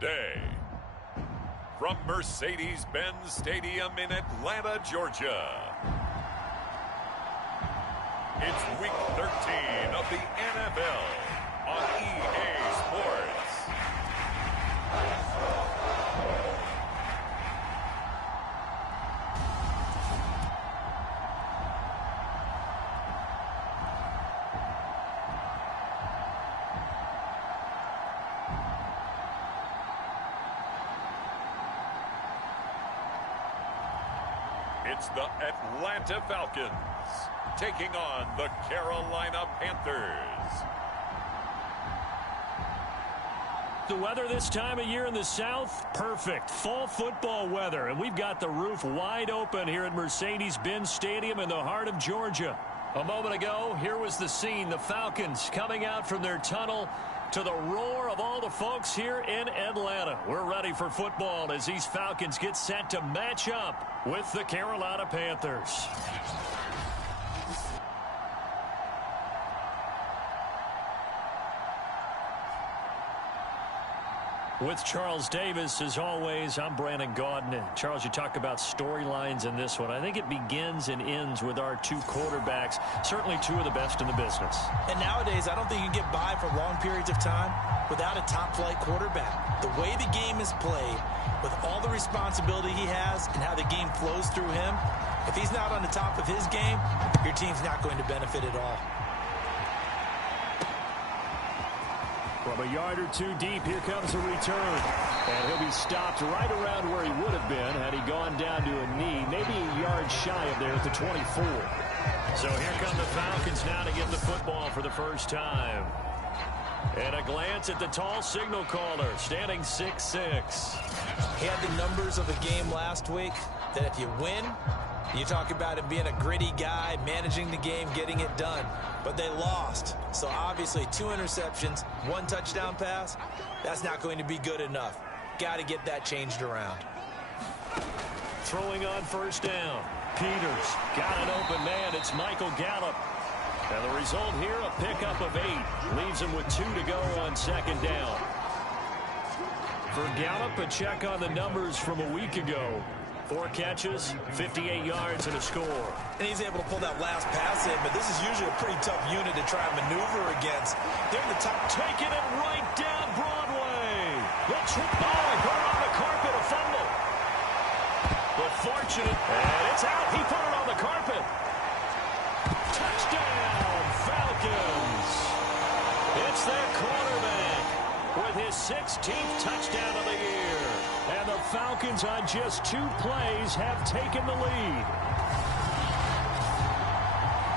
day. From Mercedes-Benz Stadium in Atlanta, Georgia, it's Week 13 of the NFL on EA Sports. It's the Atlanta Falcons taking on the Carolina Panthers. The weather this time of year in the South, perfect. Fall football weather, and we've got the roof wide open here at Mercedes-Benz Stadium in the heart of Georgia. A moment ago, here was the scene. The Falcons coming out from their tunnel to the roar of all the folks here in Atlanta. We're ready for football as these Falcons get set to match up with the Carolina Panthers. With Charles Davis, as always, I'm Brandon Gaudin. And Charles, you talk about storylines in this one. I think it begins and ends with our two quarterbacks, certainly two of the best in the business. And nowadays, I don't think you can get by for long periods of time without a top-flight quarterback. The way the game is played, with all the responsibility he has and how the game flows through him, if he's not on the top of his game, your team's not going to benefit at all. From a yard or two deep, here comes a return. And he'll be stopped right around where he would have been had he gone down to a knee, maybe a yard shy of there at the 24. So here come the Falcons now to get the football for the first time. And a glance at the tall signal caller, standing 6'6". He had the numbers of a game last week that if you win, you talk about him being a gritty guy, managing the game, getting it done. But they lost. So obviously 2 interceptions, 1 touchdown pass, that's not going to be good enough. Got to get that changed around. Throwing on first down. Peters got an open man. It's Michael Gallup. And the result here, a pickup of 8. Leaves him with 2 to go on second down. For Gallup, a check on the numbers from a week ago. 4 catches, 58 yards, and a score. And he's able to pull that last pass in, but this is usually a pretty tough unit to try and maneuver against. They're in the top. Taking it right down Broadway. He put it on the carpet, a fumble. But fortunate, and it's out. He put it on the carpet. Touchdown, Falcons. It's their quarterback with his 16th touchdown of the year. And the Falcons on just 2 plays have taken the lead.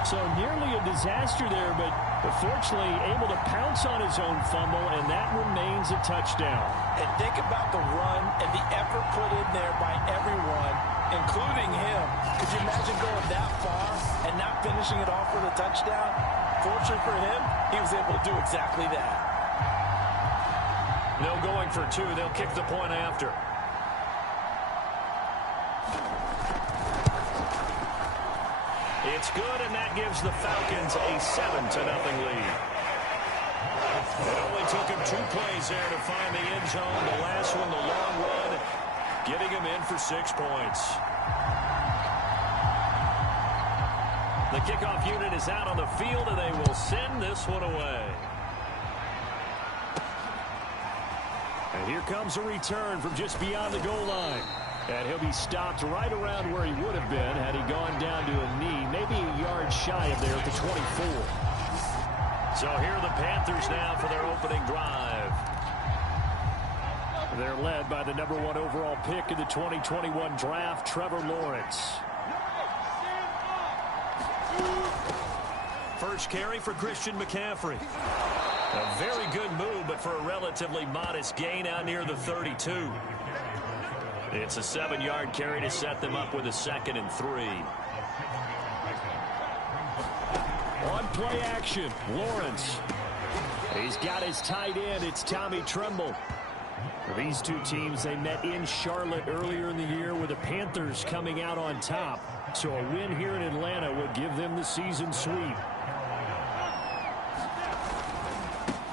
So nearly a disaster there, but fortunately able to pounce on his own fumble, and that remains a touchdown. And think about the run and the effort put in there by everyone, including him. Could you imagine going that far and not finishing it off with a touchdown? Fortunately for him, he was able to do exactly that. No going for 2. They'll kick the point after. It's good, and that gives the Falcons a 7-0 lead. It only took him 2 plays there to find the end zone. The last one, the long run, getting him in for 6 points. The kickoff unit is out on the field, and they will send this one away. And here comes a return from just beyond the goal line. And he'll be stopped right around where he would have been had he gone down to a knee, maybe a yard shy of there at the 24. So here are the Panthers now for their opening drive. They're led by the number 1 overall pick in the 2021 draft, Trevor Lawrence. First carry for Christian McCaffrey. A very good move, but for a relatively modest gain out near the 32. It's a 7-yard carry to set them up with a 2nd and 3. On play action, Lawrence. He's got his tight end. It's Tommy Tremble. These 2 teams, they met in Charlotte earlier in the year with the Panthers coming out on top. So a win here in Atlanta would give them the season sweep.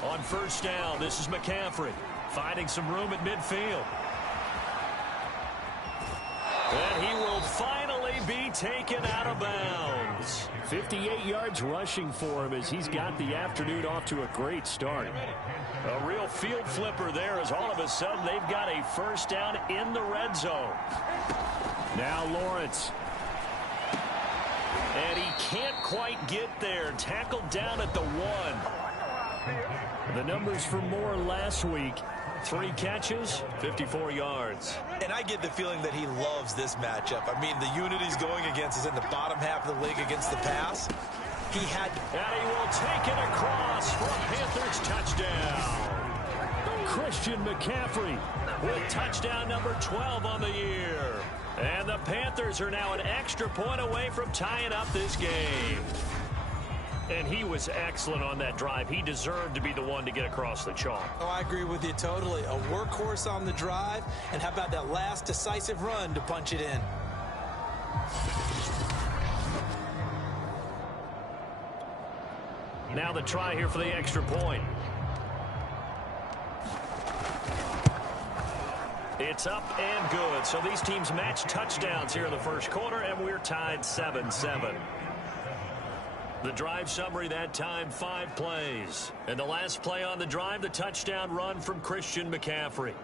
On first down, this is McCaffrey. Finding some room at midfield. And he will finally be taken out of bounds. 58 yards rushing for him as he's got the afternoon off to a great start. A real field flipper there as all of a sudden they've got a first down in the red zone. Now Lawrence. And he can't quite get there. Tackled down at the 1. The numbers for Moore last week. 3 catches, 54 yards. And I get the feeling that he loves this matchup. I mean, the unit he's going against is in the bottom half of the league against the pass. And he will take it across for a Panthers touchdown. Christian McCaffrey with touchdown number 12 on the year. And the Panthers are now an extra point away from tying up this game. And he was excellent on that drive. He deserved to be the one to get across the chalk. Oh, I agree with you totally. A workhorse on the drive. And how about that last decisive run to punch it in? Now the try here for the extra point. It's up and good. So these teams match touchdowns here in the first quarter, and we're tied 7-7. The drive summary that time, 5 plays. And the last play on the drive, the touchdown run from Christian McCaffrey.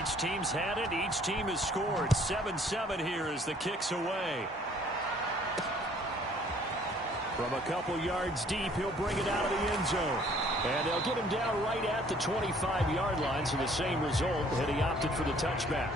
Each team's had it. Each team has scored. 7-7 here as the kick's away. From a couple yards deep, he'll bring it out of the end zone. And they'll get him down right at the 25-yard line, so the same result, and he opted for the touchback.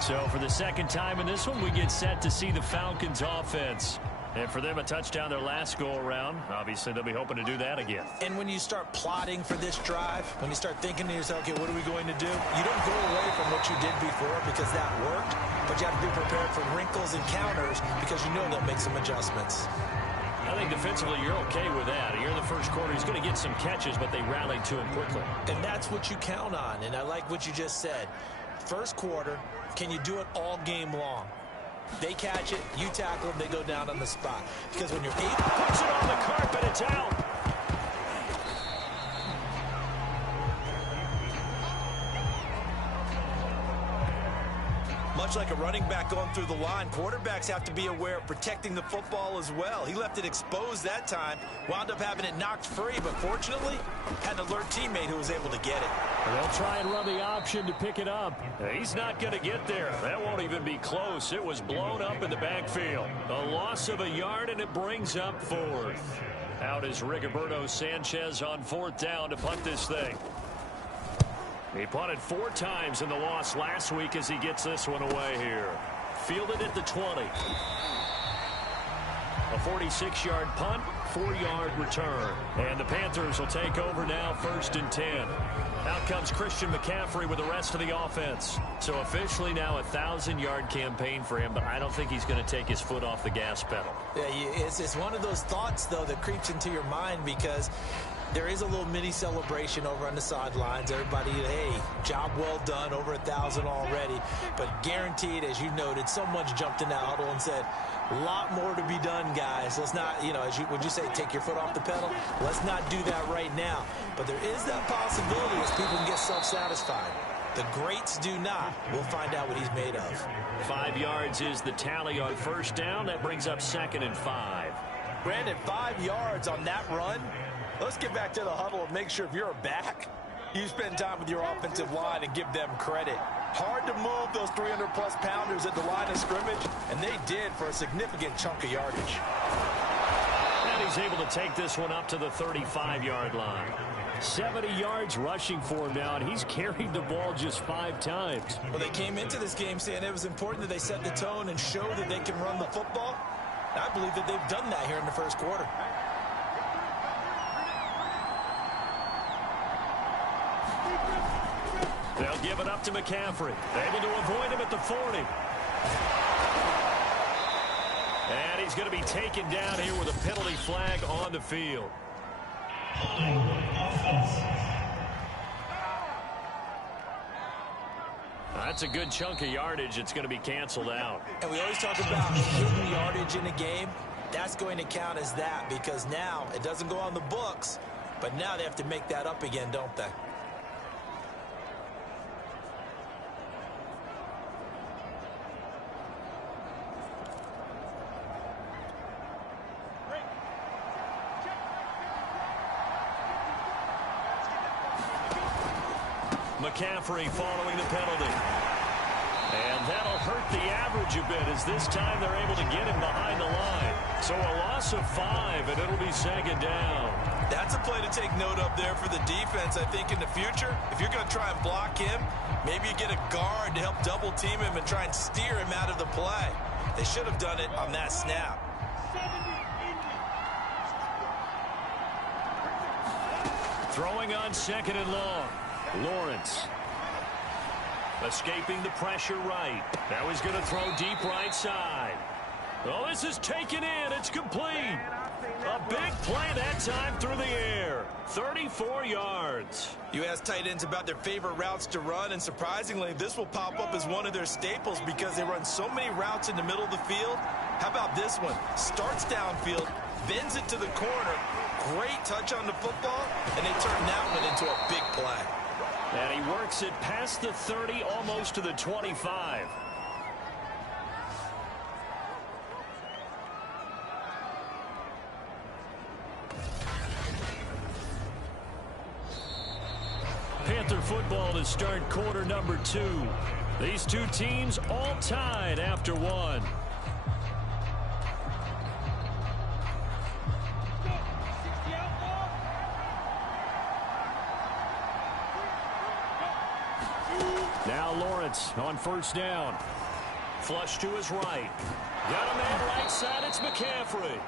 So for the second time in this one, we get set to see the Falcons offense. And for them, a touchdown their last go-around. Obviously, they'll be hoping to do that again. And when you start plotting for this drive, when you start thinking to yourself, okay, what are we going to do? You don't go away from what you did before because that worked, but you have to be prepared for wrinkles and counters because you know they'll make some adjustments. I think defensively you're okay with that. You're in the first quarter. He's going to get some catches, but they rallied to him quickly. And that's what you count on, and I like what you just said. First quarter, can you do it all game long? They catch it, you tackle them, they go down on the spot. Because when you're puts it on the carpet, it's out. Much like a running back going through the line, quarterbacks have to be aware of protecting the football as well. He left it exposed that time, wound up having it knocked free, but fortunately, had an alert teammate who was able to get it. They'll try and run the option to pick it up. He's not going to get there. That won't even be close. It was blown up in the backfield. A loss of a yard, and it brings up 4th. Out is Rigoberto Sanchez on 4th down to punt this thing. He punted 4 times in the loss last week as he gets this one away here. Fielded at the 20. A 46-yard punt, 4-yard return. And the Panthers will take over now, 1st and 10. Out comes Christian McCaffrey with the rest of the offense. So officially now a 1,000-yard campaign for him, but I don't think he's going to take his foot off the gas pedal. Yeah, it's one of those thoughts, though, that creeps into your mind because there is a little mini celebration over on the sidelines. Everybody, hey, job well done, over 1,000 already. But guaranteed, as you noted, someone's jumped in that huddle and said, a lot more to be done, guys. Let's not, would you say, take your foot off the pedal? Let's not do that right now. But there is that possibility as people can get self-satisfied. The greats do not. We'll find out what he's made of. 5 yards is the tally on 1st down. That brings up 2nd and 5. Brandon, 5 yards on that run. Let's get back to the huddle and make sure if you're a back, you spend time with your offensive line and give them credit. Hard to move those 300-plus pounders at the line of scrimmage, and they did for a significant chunk of yardage. And he's able to take this one up to the 35-yard line. 70 yards rushing for him now, and he's carried the ball just 5 times. Well, they came into this game saying it was important that they set the tone and show that they can run the football. I believe that they've done that here in the first quarter. They'll give it up to McCaffrey. Able to avoid him at the 40. And he's going to be taken down here with a penalty flag on the field. That's a good chunk of yardage. It's going to be canceled out. And we always talk about hidden yardage in a game. That's going to count as that because now it doesn't go on the books, but now they have to make that up again, don't they? McCaffrey following the penalty. And that'll hurt the average a bit as this time they're able to get him behind the line. So a loss of 5, and it'll be second down. That's a play to take note of there for the defense. I think in the future, if you're going to try and block him, maybe you get a guard to help double team him and try and steer him out of the play. They should have done it on that snap. Throwing on second and long. Lawrence. Escaping the pressure right. Now he's going to throw deep right side. Oh, this is taken in. It's complete. A big play that time through the air. 34 yards. You ask tight ends about their favorite routes to run, and surprisingly, this will pop up as one of their staples because they run so many routes in the middle of the field. How about this one? Starts downfield, bends it to the corner. Great touch on the football, and they turn that one into a big play. And he works it past the 30, almost to the 25. Panther football to start quarter number 2. These two teams all tied after 1. Now Lawrence on first down. Flush to his right. Got a man right side. It's McCaffrey.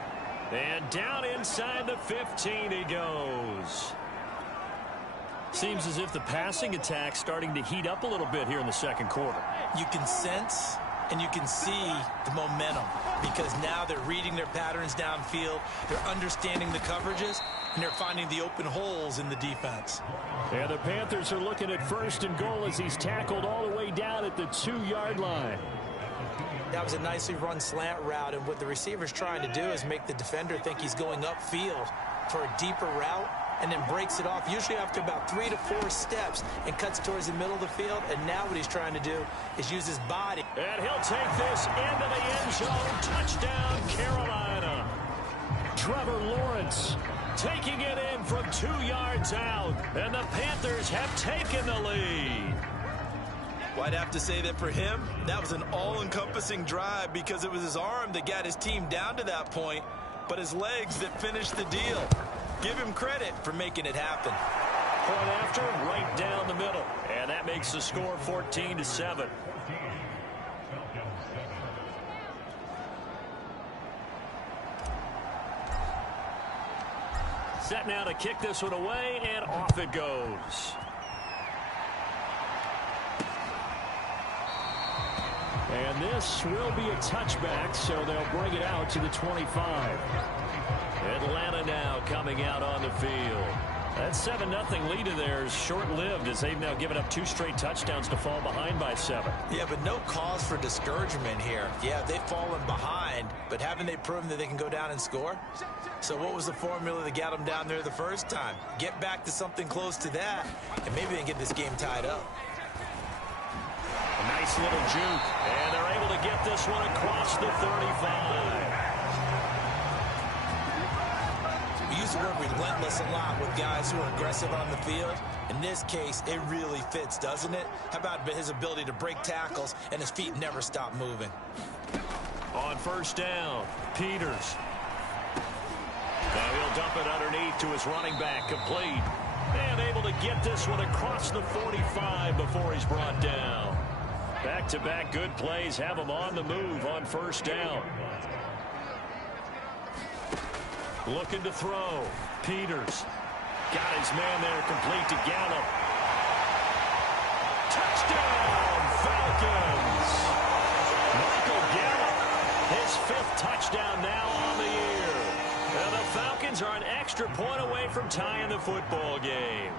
And down inside the 15 he goes. Seems as if the passing attack's starting to heat up a little bit here in the second quarter. You can sense and you can see the momentum because now they're reading their patterns downfield. They're understanding the coverages, and they're finding the open holes in the defense. And the Panthers are looking at first and goal as he's tackled all the way down at the 2-yard line. That was a nicely run slant route, and what the receiver's trying to do is make the defender think he's going upfield for a deeper route and then breaks it off, usually after about 3 to 4 steps, and cuts towards the middle of the field. And now what he's trying to do is use his body. And he'll take this into the end zone. Touchdown, Carolina. Trevor Lawrence taking it in from 2 yards out, and the Panthers have taken the lead. Well, I'd have to say that for him, that was an all-encompassing drive because it was his arm that got his team down to that point, but his legs that finished the deal. Give him credit for making it happen. Point after, right down the middle. And that makes the score 14-7. Set now to kick this one away, and off it goes. And this will be a touchback, so they'll bring it out to the 25. Atlanta now coming out on the field. That 7-0 lead of theirs short-lived as they've now given up 2 straight touchdowns to fall behind by 7. Yeah, but no cause for discouragement here. Yeah, they've fallen behind, but haven't they proven that they can go down and score? So what was the formula that got them down there the first time? Get back to something close to that, and maybe they can get this game tied up. A nice little juke, and they're able to get this one across the 35. We use the word relentless a lot with guys who are aggressive on the field. In this case, it really fits, doesn't it? How about his ability to break tackles and his feet never stop moving? On first down, Peters. Now he'll dump it underneath to his running back, complete. And able to get this one across the 45 before he's brought down. Back-to-back good plays have him on the move on first down. Looking to throw. Peters. Got his man there complete to Gallup. Touchdown, Falcons. Michael Gallup. His 5th touchdown now on the year. And the Falcons are an extra point away from tying the football game.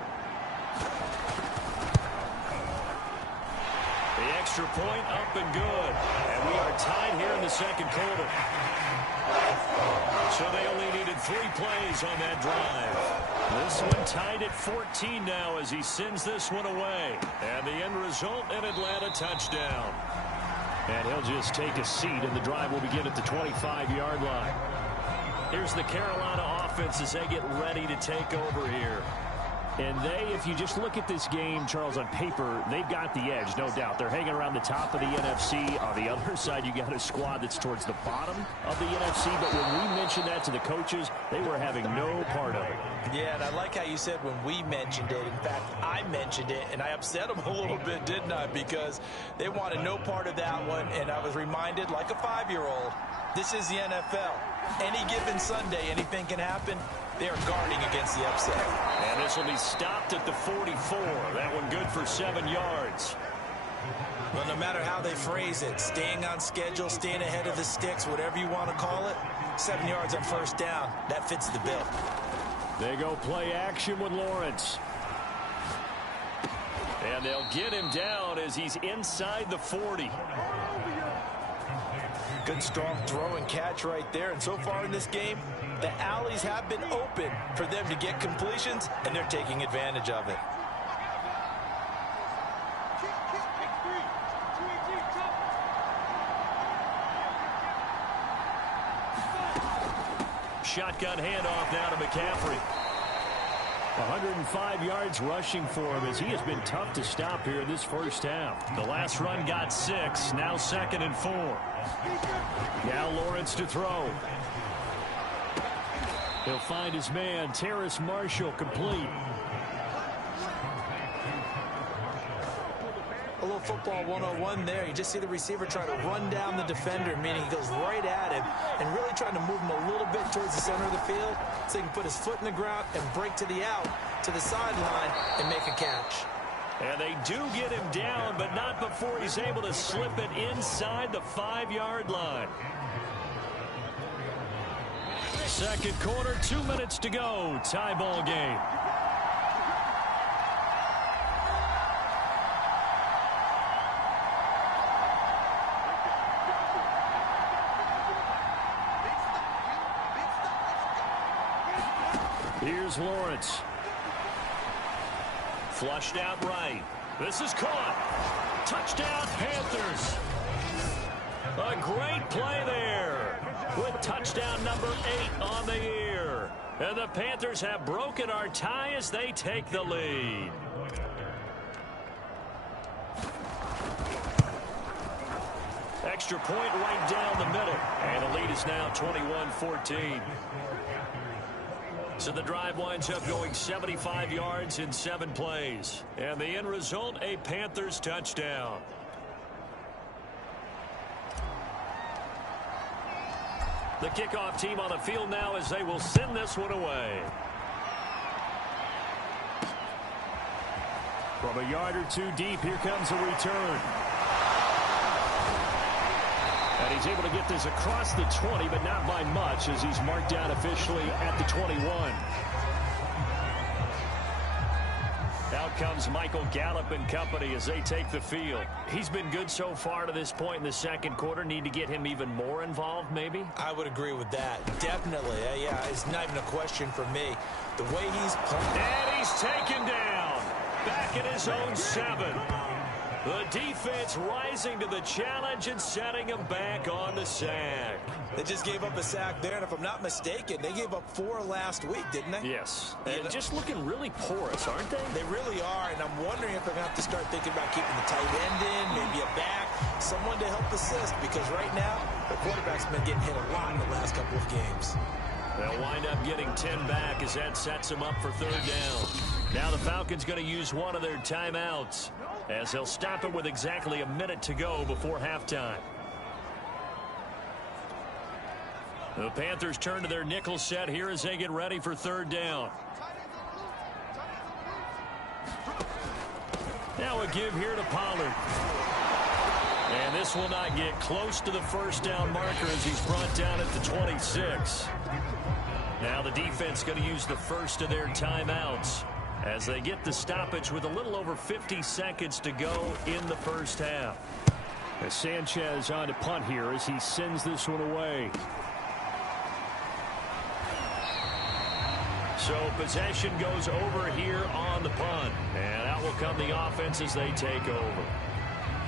The extra point up and good. And we are tied here in the second quarter. So they only needed 3 plays on that drive. This one tied at 14 now as he sends this one away. And the end result, an Atlanta touchdown. And he'll just take a seat, and the drive will begin at the 25-yard line. Here's the Carolina offense as they get ready to take over here. And if you just look at this game, Charles, on paper, they've got the edge, no doubt. They're hanging around the top of the NFC. On the other side, you got a squad that's towards the bottom of the NFC. But when we mentioned that to the coaches, they were having no part of it. Yeah, and I like how you said when we mentioned it. In fact, I mentioned it, and I upset them a little bit, didn't I? Because they wanted no part of that one, and I was reminded, like a 5-year-old, this is the NFL. Any given Sunday, anything can happen. They are guarding against the upset. And this will be stopped at the 44. That one good for 7 yards. Well, no matter how they phrase it, staying on schedule, staying ahead of the sticks, whatever you want to call it, 7 yards on first down, that fits the bill. They go play action with Lawrence. And they'll get him down as he's inside the 40. Good, strong throw and catch right there. And so far in this game, the alleys have been open for them to get completions, and they're taking advantage of it. Shotgun handoff now to McCaffrey. 105 yards rushing for him as he has been tough to stop here in this first half. The last run got 6, now 2nd and 4. Now Lawrence to throw. He'll find his man, Terrace Marshall, complete. A little football 101 there. You just see the receiver try to run down the defender, meaning he goes right at him and really trying to move him a little bit towards the center of the field so he can put his foot in the ground and break to the out, to the sideline, and make a catch. And they do get him down, but not before he's able to slip it inside the 5-yard line. Second quarter, 2 minutes to go. Tie ball game. Here's Lawrence. Flushed out right. This is caught. Touchdown, Panthers. A great play there with touchdown number 8 on the year. And the Panthers have broken our tie as they take the lead. Extra point right down the middle. And the lead is now 21-14. So the drive winds up going 75 yards in 7 plays. And the end result, a Panthers touchdown. The kickoff team on the field now as they will send this one away. From a yard or 2 deep, here comes a return. And he's able to get this across the 20, but not by much as he's marked down officially at the 21. Out comes Michael Gallup and company as they take the field. He's been good so far to this point in the second quarter. Need to get him even more involved, maybe? I would agree with that. Definitely. Yeah, it's not even a question for me. The way he's playing. And he's taken down. Back at his own 7. The defense rising to the challenge and setting him back on the sack. They just gave up a sack there, and if I'm not mistaken, they gave up 4 last week, didn't they? Yes. And just looking really porous, aren't they? They really are, and I'm wondering if they're going to have to start thinking about keeping the tight end in, maybe a back, someone to help assist, because right now, the quarterback's been getting hit a lot in the last couple of games. They'll wind up getting 10 back as that sets them up for 3rd down. Now the Falcons going to use one of their timeouts as they'll stop it with exactly a minute to go before halftime. The Panthers turn to their nickel set here as they get ready for 3rd down. Now a give here to Pollard. And this will not get close to the 1st down marker as he's brought down at the 26. Now the defense going to use the first of their timeouts as they get the stoppage with a little over 50 seconds to go in the first half. As Sanchez on to punt here as he sends this one away. So possession goes over here on the punt. And out will come the offense as they take over.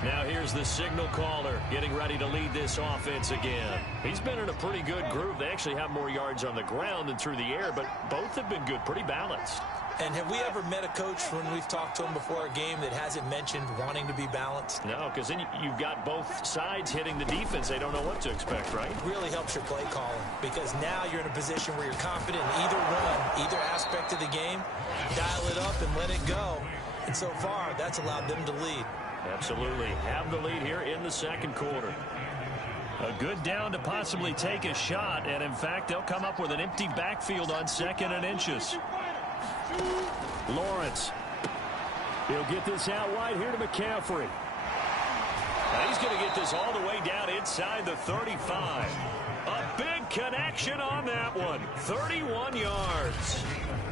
Now here's the signal caller getting ready to lead this offense again. He's been in a pretty good groove. They actually have more yards on the ground than through the air, but both have been good, pretty balanced. And have we ever met a coach when we've talked to him before a game that hasn't mentioned wanting to be balanced? No, because then you've got both sides hitting the defense. They don't know what to expect, right? Really helps your play calling because now you're in a position where you're confident in either one, either aspect of the game. Dial it up and let it go. And so far, that's allowed them to lead. Absolutely. Have the lead here in the second quarter. A good down to possibly take a shot, and in fact, they'll come up with an empty backfield on 2nd and inches. Lawrence. He'll get this out wide here to McCaffrey. Now he's going to get this all the way down inside the 35. A big connection on that one. 31 yards.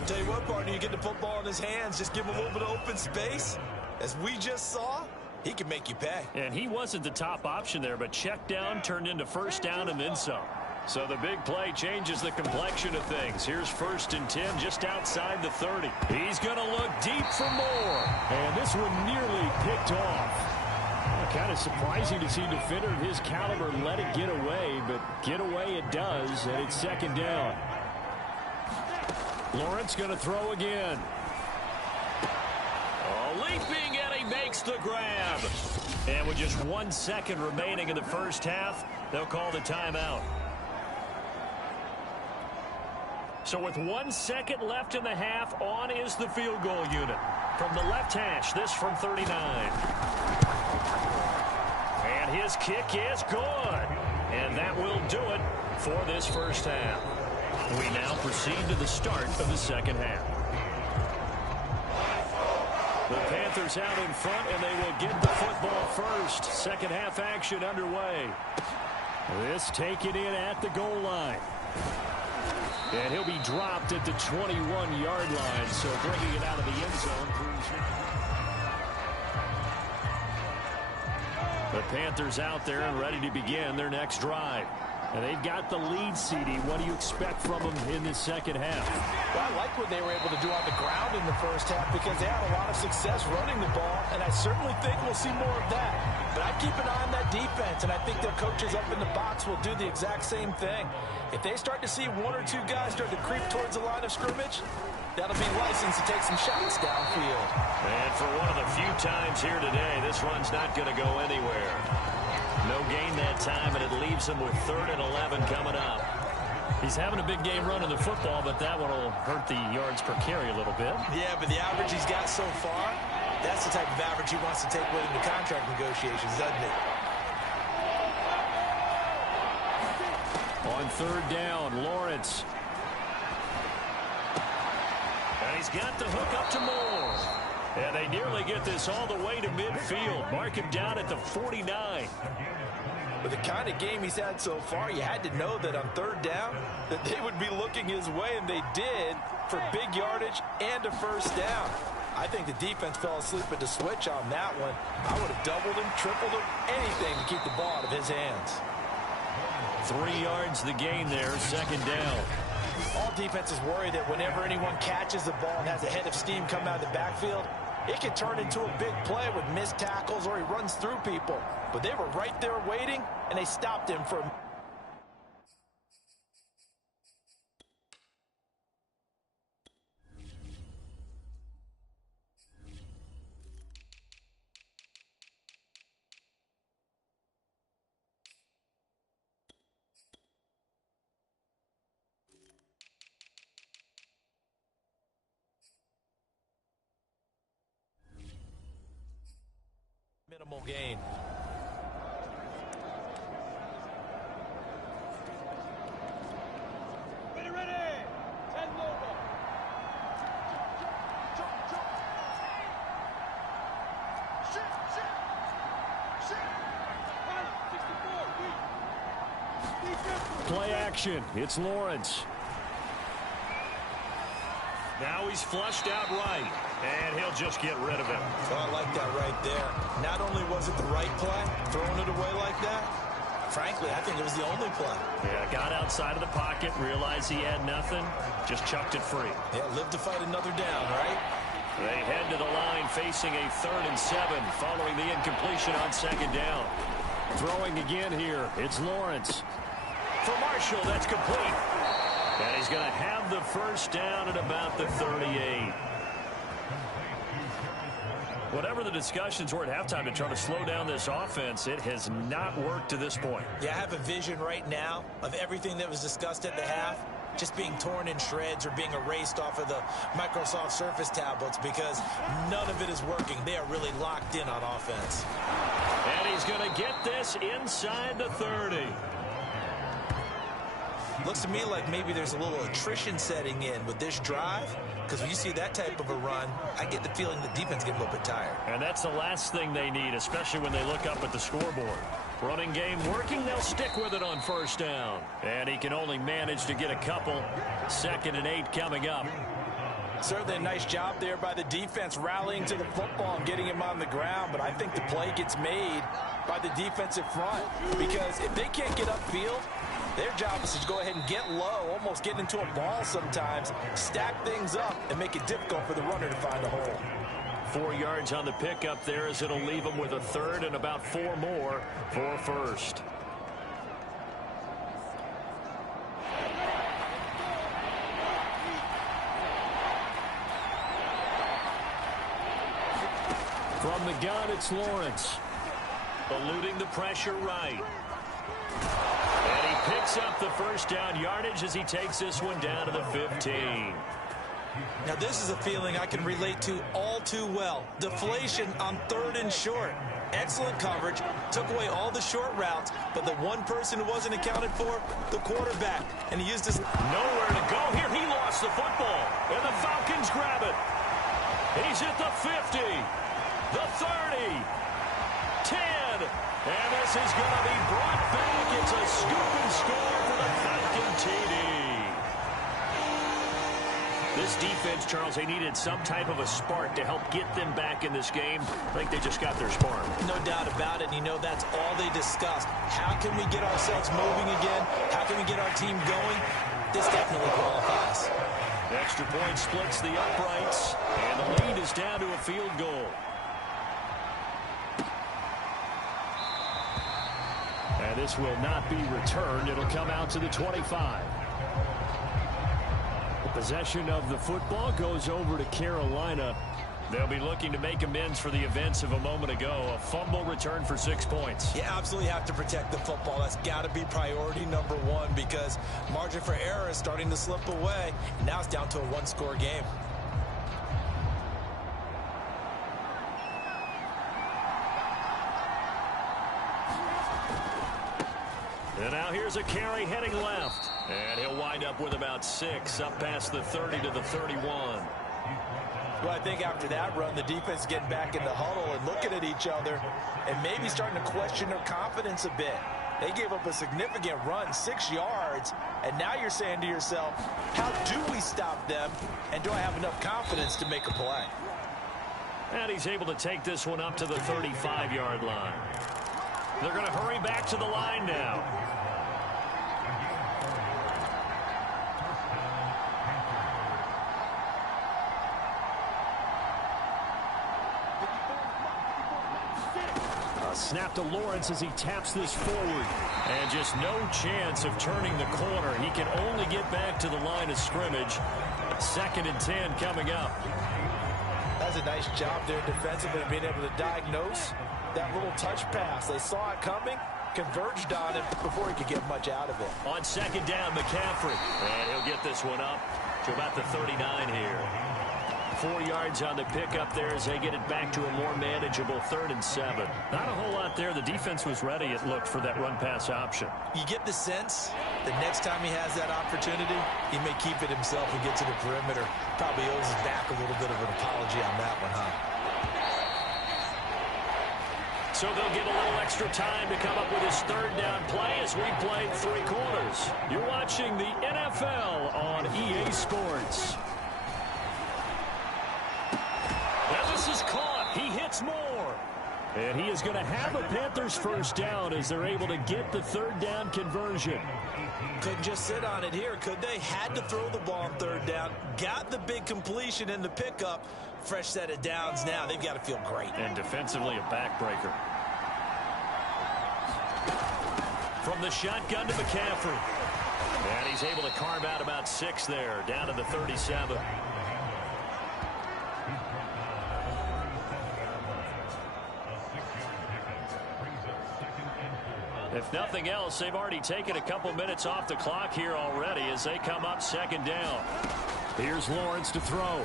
Tell you what, partner, you get the football in his hands, just give him a little bit of open space. As we just saw, he can make you pay. And he wasn't the top option there, but check down turned into first down and then some. So the big play changes the complexion of things. Here's 1st and 10 just outside the 30. He's going to look deep for more. And this one nearly picked off. Kind of surprising to see a defender of his caliber let it get away, but get away it does, and it's 2nd down. Lawrence going to throw again. Leaping, and he makes the grab. And with just 1 second remaining in the first half, they'll call the timeout. So with 1 second left in the half, on is the field goal unit. From the left hash, this from 39. And his kick is good. And that will do it for this first half. We now proceed to the start of the second half. The Panthers out in front, and they will get the football first. Second half action underway. This taken in at the goal line. And he'll be dropped at the 21-yard line, so bringing it out of the end zone proves the Panthers out there and ready to begin their next drive. And they've got the lead, CD. What do you expect from them in the second half? Well, I like what they were able to do on the ground in the first half because they had a lot of success running the ball, and I certainly think we'll see more of that. But I keep an eye on that defense, and I think their coaches up in the box will do the exact same thing. If they start to see 1 or 2 guys start to creep towards the line of scrimmage, that'll be license to take some shots downfield. And for one of the few times here today, this run's not going to go anywhere. No gain that time, and it leaves him with 3rd and 11 coming up. He's having a big game running the football, but that one will hurt the yards per carry a little bit. Yeah, but the average he's got so far, that's the type of average he wants to take with him to contract negotiations, doesn't it? On 3rd down, Lawrence. And he's got the hook up to Moore. And they nearly get this all the way to midfield. Mark him down at the 49. With the kind of game he's had so far, you had to know that on 3rd down that they would be looking his way, and they did for big yardage and a first down. I think the defense fell asleep at the switch on that one. I would have doubled him, tripled him, anything to keep the ball out of his hands. 3 yards the gain there, 2nd down. All defenses worry that whenever anyone catches the ball and has a head of steam come out of the backfield, it can turn into a big play with missed tackles or he runs through people. But they were right there waiting, and they stopped him for a minimal gain. Play action. It's Lawrence. Now he's flushed out right, and he'll just get rid of it. Oh, I like that right there. Not only was it the right play, throwing it away like that, frankly, I think it was the only play. Yeah, got outside of the pocket, realized he had nothing, just chucked it free. Yeah, live to fight another down, right? They head to the line facing a 3rd and 7 following the incompletion on 2nd down. Throwing again here, it's Lawrence. For Marshall, that's complete. And he's going to have the first down at about the 38. Whatever the discussions were at halftime to try to slow down this offense, it has not worked to this point. Yeah, I have a vision right now of everything that was discussed at the half just being torn in shreds or being erased off of the Microsoft Surface tablets because none of it is working. They are really locked in on offense. And he's going to get this inside the 30. Looks to me like maybe there's a little attrition setting in with this drive, because when you see that type of a run, I get the feeling the defense gets a little bit tired. And that's the last thing they need, especially when they look up at the scoreboard. Running game working, they'll stick with it on 1st down. And he can only manage to get a couple. 2nd and 8 coming up. Certainly a nice job there by the defense rallying to the football and getting him on the ground, but I think the play gets made by the defensive front, because if they can't get upfield, their job is to go ahead and get low, almost get into a ball sometimes, stack things up, and make it difficult for the runner to find a hole. 4 yards on the pickup there as it'll leave him with a 3rd and about 4 more for 1st. From the gun, it's Lawrence. Eluding the pressure right. And he picks up the first down yardage as he takes this one down to the 15. Now, this is a feeling I can relate to all too well. Deflation on 3rd and short. Excellent coverage. Took away all the short routes, but the one person who wasn't accounted for, the quarterback. And he used his... Nowhere to go here. He lost the football. And the Falcons grab it. He's at the 50. The 30. 10. And this is going to be brought back. It's a scoop and score for the Falcon TD. This defense, Charles, they needed some type of a spark to help get them back in this game. I think they just got their spark. No doubt about it. And you know, that's all they discussed. How can we get ourselves moving again? How can we get our team going? This definitely qualifies. Extra point splits the uprights, and the lead is down to a field goal. And this will not be returned. It'll come out to the 25. The possession of the football goes over to Carolina. They'll be looking to make amends for the events of a moment ago. A fumble return for 6 points. You absolutely have to protect the football. That's got to be priority number one, because margin for error is starting to slip away. Now it's down to a one-score game. And now here's a carry heading left. And he'll wind up with about 6 up past the 30 to the 31. Well, I think after that run, the defense is getting back in the huddle and looking at each other and maybe starting to question their confidence a bit. They gave up a significant run, 6 yards, and now you're saying to yourself, how do we stop them, and do I have enough confidence to make a play? And he's able to take this one up to the 35-yard line. They're going to hurry back to the line now. Snap to Lawrence as he taps this forward. And just no chance of turning the corner. He can only get back to the line of scrimmage. 2nd and 10 coming up. That's a nice job there defensively, being able to diagnose that little touch pass. They saw it coming, converged on it before he could get much out of it. On 2nd down, McCaffrey. And he'll get this one up to about the 39 here. 4 yards on the pickup there as they get it back to a more manageable 3rd and 7. Not a whole lot there. The defense was ready, it looked, for that run-pass option. You get the sense that next time he has that opportunity, he may keep it himself and get to the perimeter. Probably owes his back a little bit of an apology on that one, huh? So they'll get a little extra time to come up with his 3rd down play as we play 3 quarters. You're watching the NFL on EA Sports. once more. And he is going to have a Panthers first down as they're able to get the third down conversion. Couldn't just sit on it here, could they? Had to throw the ball on third down. Got the big completion in the pickup. Fresh set of downs now. They've got to feel great. And defensively, a backbreaker. From the shotgun to McCaffrey. And he's able to carve out about 6 there, down to the 37. If nothing else, they've already taken a couple minutes off the clock here already as they come up second down. Here's Lawrence to throw.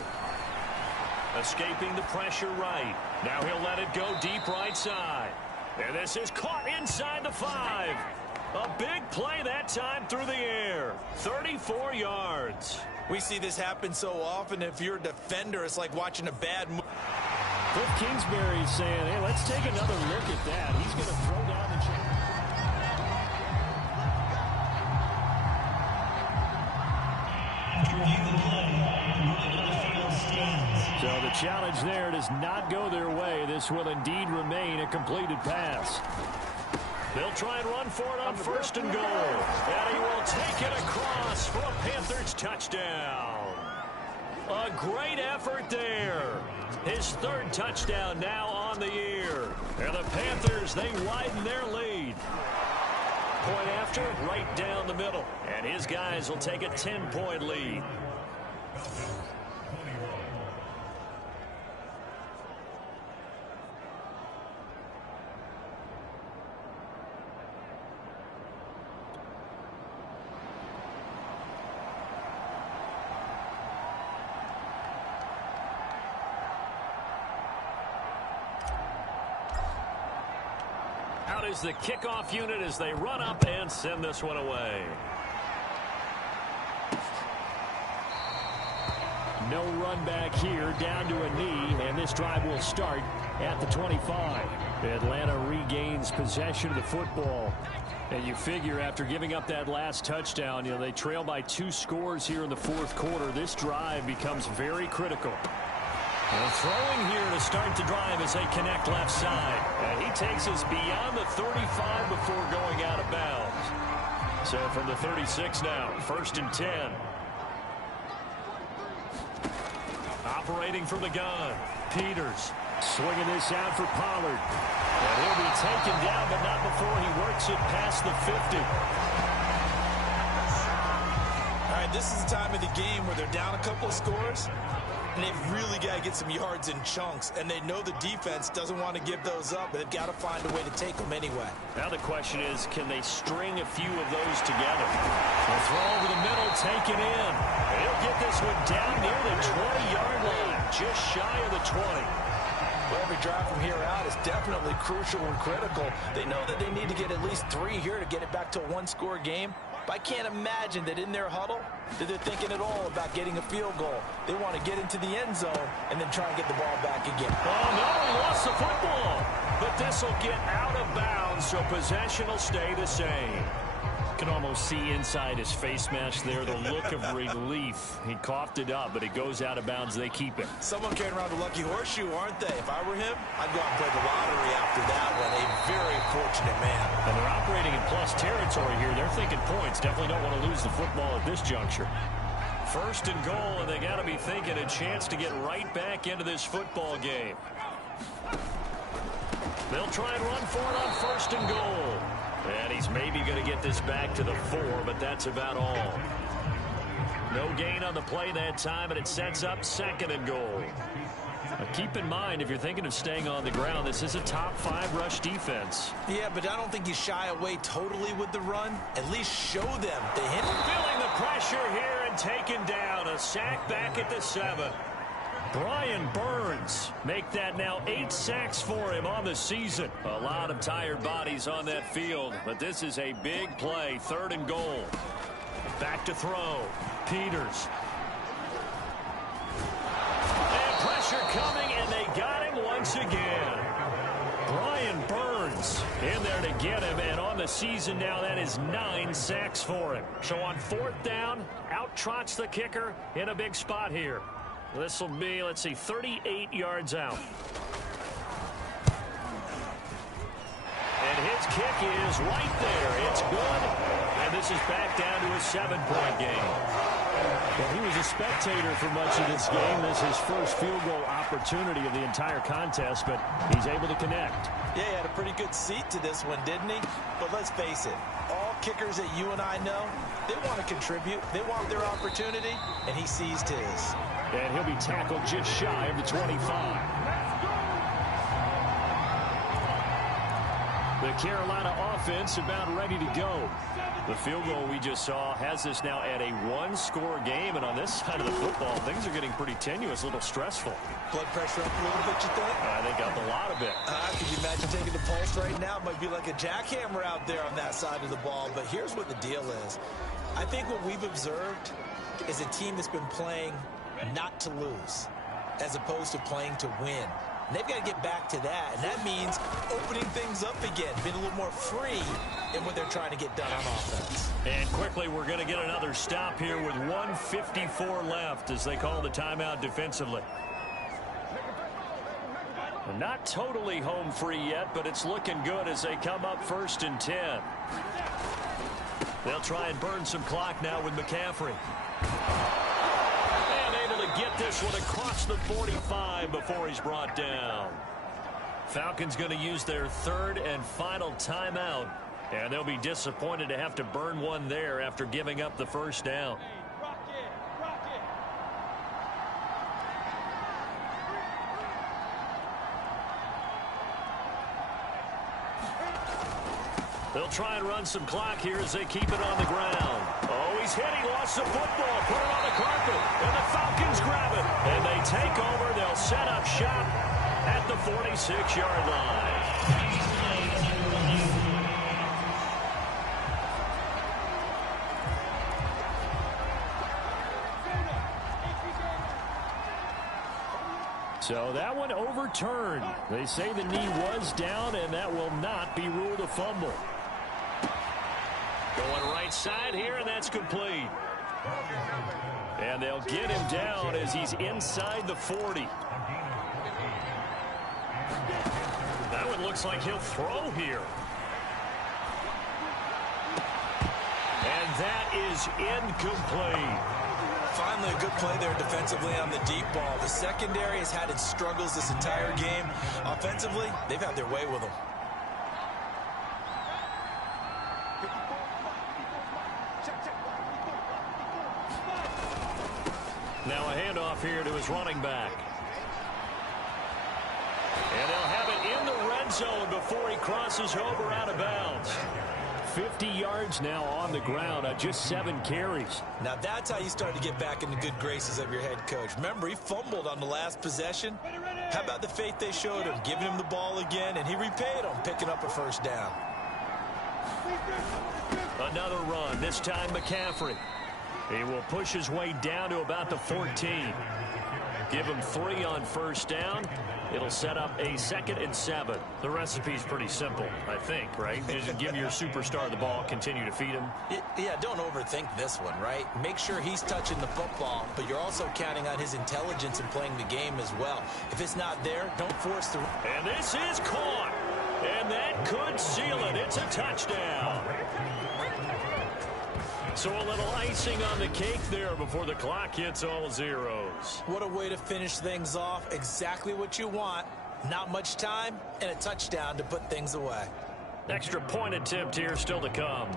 Escaping the pressure right. Now he'll let it go deep right side. And this is caught inside the 5. A big play that time through the air. 34 yards. We see this happen so often. If you're a defender, it's like watching a bad move. Cliff Kingsbury's saying, hey, let's take another look at that. He's going to throw down the chain. So the challenge there does not go their way. This will indeed remain a completed pass. They'll try and run for it on first and goal. And he will take it across for a Panthers touchdown. A great effort there. His third touchdown now on the year. And the Panthers, they widen their lead. Point after, right down the middle. And his guys will take a 10-point lead. Out is the kickoff unit as they run up and send this one away. No run back here, down to a knee, and this drive will start at the 25. Atlanta regains possession of the football. And you figure after giving up that last touchdown, they trail by 2 scores here in the fourth quarter. This drive becomes very critical. And throwing here to start the drive as they connect left side. And he takes us beyond the 35 before going out of bounds. So from the 36 now, 1st and 10. Operating from the gun. Peters swinging this out for Pollard. And he'll be taken down, but not before he works it past the 50. All right, this is the time of the game where they're down a couple of scores. And they've really got to get some yards in chunks. And they know the defense doesn't want to give those up, but they've got to find a way to take them anyway. Now the question is, can they string a few of those together? They'll throw over the middle, take it in. And he'll get this one down near the 20-yard line, just shy of the 20. Well, every drive from here out is definitely crucial and critical. They know that they need to get at least 3 here to get it back to a 1-score game. But I can't imagine that in their huddle that they're thinking at all about getting a field goal. They want to get into the end zone and then try and get the ball back again. Oh, no, he lost the football. But this will get out of bounds, so possession will stay the same. You can almost see inside his face mask there the look of relief. He coughed it up, but it goes out of bounds. They keep it. Someone carrying around a lucky horseshoe, aren't they? If I were him, I'd go out and play the lottery after that one. A very fortunate man. And they're operating in plus territory here. They're thinking points. Definitely don't want to lose the football at this juncture. 1st and goal, and they got to be thinking a chance to get right back into this football game. They'll try and run for it on 1st and goal. And he's maybe going to get this back to the 4, but that's about all. No gain on the play that time, and it sets up 2nd and goal. Now keep in mind, if you're thinking of staying on the ground, this is a top 5 rush defense. Yeah, but I don't think you shy away totally with the run. At least show them the hit. Feeling the pressure here and taken down. A sack back at the 7. Brian Burns make that now 8 sacks for him on the season. A lot of tired bodies on that field, but this is a big play. 3rd and goal. Back to throw. Peters. And pressure coming, and they got him once again. Brian Burns in there to get him, and on the season now, that is 9 sacks for him. So on 4th down, out trots the kicker in a big spot here. This will be, let's see, 38 yards out. And his kick is right there. It's good. And this is back down to a 7-point game. Well, he was a spectator for much of this game. This is his first field goal opportunity of the entire contest, but he's able to connect. Yeah, he had a pretty good seat to this one, didn't he? But let's face it, all kickers that you and I know, they want to contribute. They want their opportunity, and he seized his. And he'll be tackled just shy of the 25. The Carolina offense about ready to go. The field goal we just saw has us now at a one-score game, and on this side of the football, things are getting pretty tenuous, a little stressful. Blood pressure up a little bit, you think? I think up a lot of it. Could you imagine taking the pulse right now? It might be like a jackhammer out there on that side of the ball, but here's what the deal is. I think what we've observed is a team that's been playing not to lose as opposed to playing to win. And they've got to get back to that, and that means opening things up again, being a little more free in what they're trying to get done on offense. And quickly, we're going to get another stop here with 1:54 left as they call the timeout defensively. Not totally home free yet, but it's looking good as they come up 1st and 10. They'll try and burn some clock now with McCaffrey. Get this one across the 45 before he's brought down. Falcons going to use their 3rd and final timeout, and they'll be disappointed to have to burn one there after giving up the first down. They'll try and run some clock here as they keep it on the ground. Oh, he's hit. He lost the football. Put it on the carpet. And the Falcons grab it. And they take over. They'll set up shop at the 46-yard line. So that one overturned. They say the knee was down, and that will not be ruled a fumble. Going right side here, and that's complete. And they'll get him down as he's inside the 40. That one looks like he'll throw here. And that is incomplete. Finally, a good play there defensively on the deep ball. The secondary has had its struggles this entire game. Offensively, they've had their way with them. Now a handoff here to his running back. And they'll have it in the red zone before he crosses over out of bounds. 50 yards now on the ground on just 7 carries. Now that's how you start to get back in the good graces of your head coach. Remember, he fumbled on the last possession. How about the faith they showed him, giving him the ball again, and he repaid them, picking up a first down. Another run, this time McCaffrey. He will push his way down to about the 14. Give him 3 on first down. It'll set up a 2nd and 7. The recipe's pretty simple, I think, right? Just give your superstar the ball, continue to feed him. Yeah, don't overthink this one, right? Make sure he's touching the football, but you're also counting on his intelligence in playing the game as well. If it's not there, don't force the... And this is caught. And that could seal it. It's a touchdown. So a little icing on the cake there before the clock hits all zeros. What a way to finish things off. Exactly what you want. Not much time and a touchdown to put things away. Extra point attempt here still to come.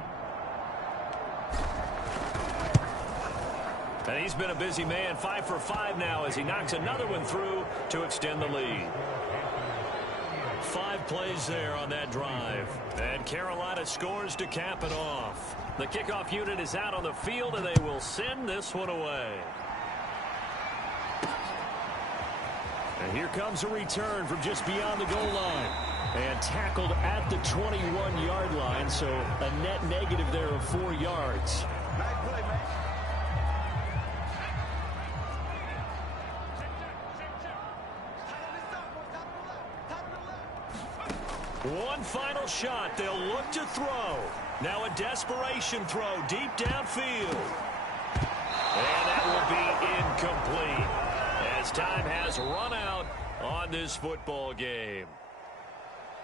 And he's been a busy man. 5 for 5 now as he knocks another one through to extend the lead. 5 plays there on that drive. And Carolina scores to cap it off. The kickoff unit is out on the field, and they will send this one away. And here comes a return from just beyond the goal line. And tackled at the 21-yard line, so a net negative there of 4 yards. One final shot. They'll look to throw. Now a desperation throw deep downfield. And that will be incomplete as time has run out on this football game.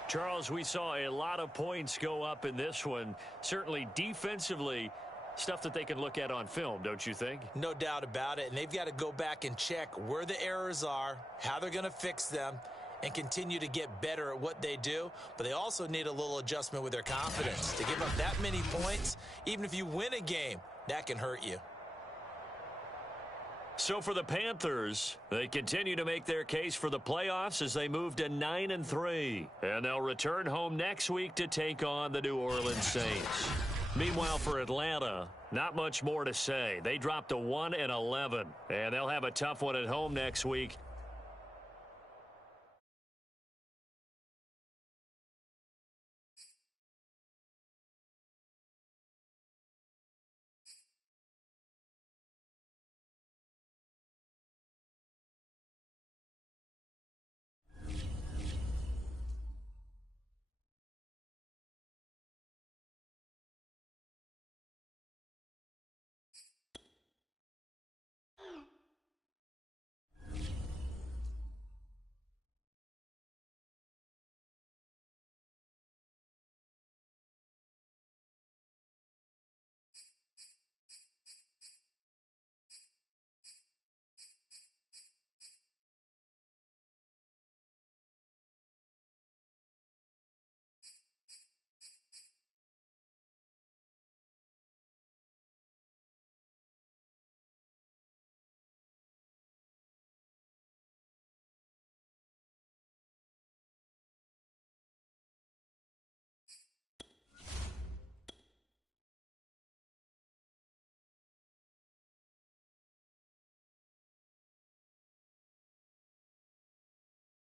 Charles, we saw a lot of points go up in this one. Certainly defensively, stuff that they can look at on film, don't you think? No doubt about it. And they've got to go back and check where the errors are, how they're going to fix them, and continue to get better at what they do. But they also need a little adjustment with their confidence. To give up that many points, even if you win a game, that can hurt you. So for the Panthers, they continue to make their case for the playoffs as they move to 9-3. And they'll return home next week to take on the New Orleans Saints. Meanwhile, for Atlanta, not much more to say. They dropped to 1-11, and they'll have a tough one at home next week